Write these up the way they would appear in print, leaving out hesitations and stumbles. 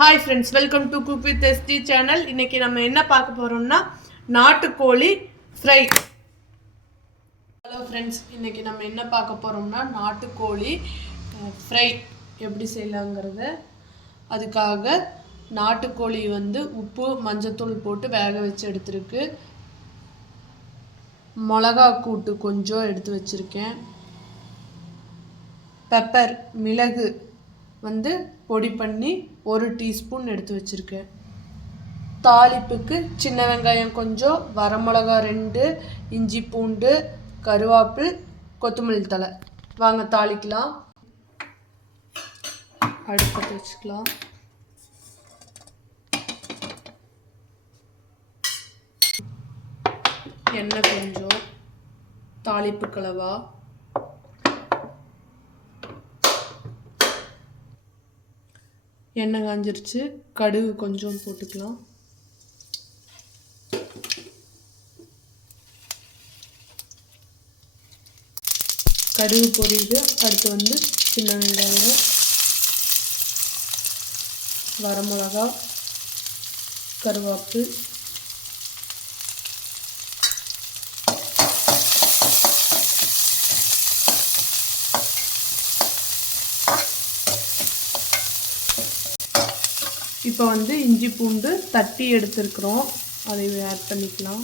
Hi friends, welcome to Cook with SD channel. இன்னைக்கு நம்ம என்ன பார்க்க போறோம்னா நாட்டுக்கோழி ஃப்ரை. ஹலோ friends, இன்னைக்கு நம்ம என்ன பார்க்க போறோம்னா நாட்டுக்கோழி ஃப்ரை எப்படி செய்யலாம்ங்கறத. அதுக்காக நாட்டுக்கோழி உப்பு மஞ்சள் போட்டு வேக வச்சு எடுத்துருக்கு. மிளகாய் கூட்டு கொஞ்சம் எடுத்து வச்சிருக்கேன். பெப்பர் மிளகு பொடி பண்ணி 1 டீஸ்பூன் எடுத்து வச்சிருக்கேன். தாளிப்புக்கு சின்ன வெங்காயம் கொஞ்சம், வரமிளகா 2, இஞ்சி பூண்டு, கருவேப்பிலை, கொத்தமல்லி தழை. வாங்க தாளிக்கலாம். அடுப்பை வச்சுக்கலாம். எண்ணெய் கொஞ்சம், தாளிப்பு கலவா, எண்ணெய் காஞ்சிருச்சு. கடுகு கொஞ்சம் போட்டுக்கலாம். கடுகு பொரியுது. அடுத்து சின்ன வெங்காயம், வரமிளகா, கருவேப்பிலை, இப்போ இஞ்சி பூண்டு தட்டி எடுத்துருக்குறோம், அதை ஆட் பண்ணிக்கலாம்.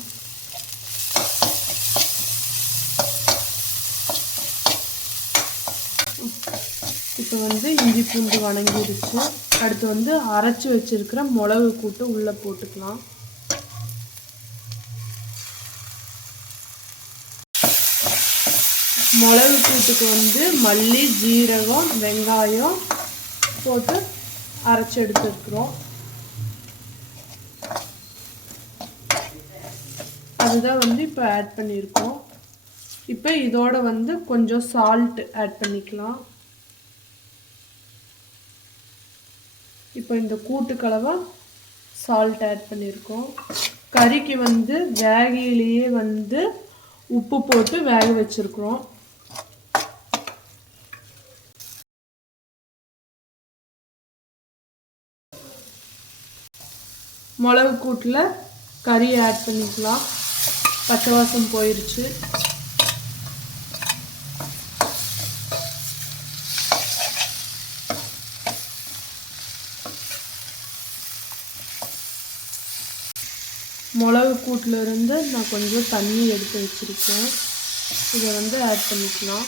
இப்போ இஞ்சி பூண்டு வணங்கிடுச்சு. அடுத்து அரைச்சி வச்சிருக்கிற மிளகு கூட்டு உள்ளே போட்டுக்கலாம். மிளகு கூட்டுக்கு மல்லி, ஜீரகம், வெங்காயம் போட்டு அரைச்சி எடுத்துருக்குறோம். அதுதான் இப்போ ஆட் பண்ணியிருக்கோம். இப்போ இதோட கொஞ்சம் சால்ட் ஆட் பண்ணிக்கலாம். இப்போ இந்த கூட்டு கலவை சால்ட் ஆட் பண்ணியிருக்கோம். கறிக்கு வேகையிலேயே உப்பு போட்டு வேக வச்சிருக்கிறோம். மிளகு கூட்டில் கறியை ஆட் பண்ணிக்கலாம். பச்சை வாசம் போயிடுச்சு. மிளகு கூட்டில் இருந்து நான் கொஞ்சம் தண்ணி எடுத்து வச்சுருக்கேன். இதை ஆட் பண்ணிக்கலாம்.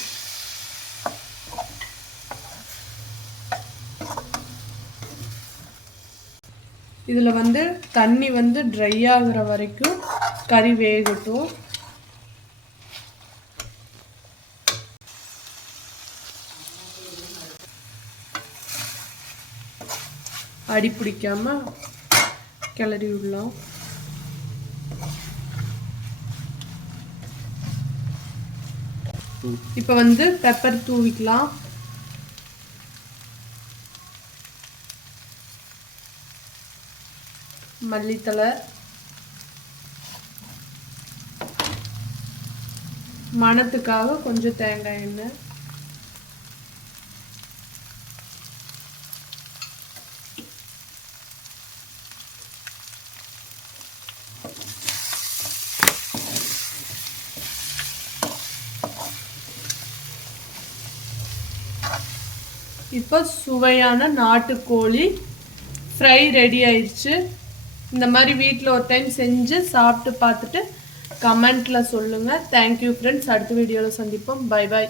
இதில் தண்ணி ட்ரை ஆகிற வரைக்கும் கறி வேகட்டும். அடி பிடிக்காம கிளறி விடலாம். இப்போ பெப்பர் தூவிக்கலாம். மல்லித்தலை, மணத்துக்காக கொஞ்சம் தேங்காய் எண்ணெய், இப்போ சுவையான நாட்டுக்கோழி ஃப்ரை ரெடி ஆயிடுச்சு. இந்த மாதிரி வீட்டில் ஒரு டைம் செஞ்சு சாப்பிட்டு பார்த்துட்டு கமெண்ட்டில் சொல்லுங்கள். Thank you friends. அடுத்த வீடியோவில் சந்திப்போம். Bye bye.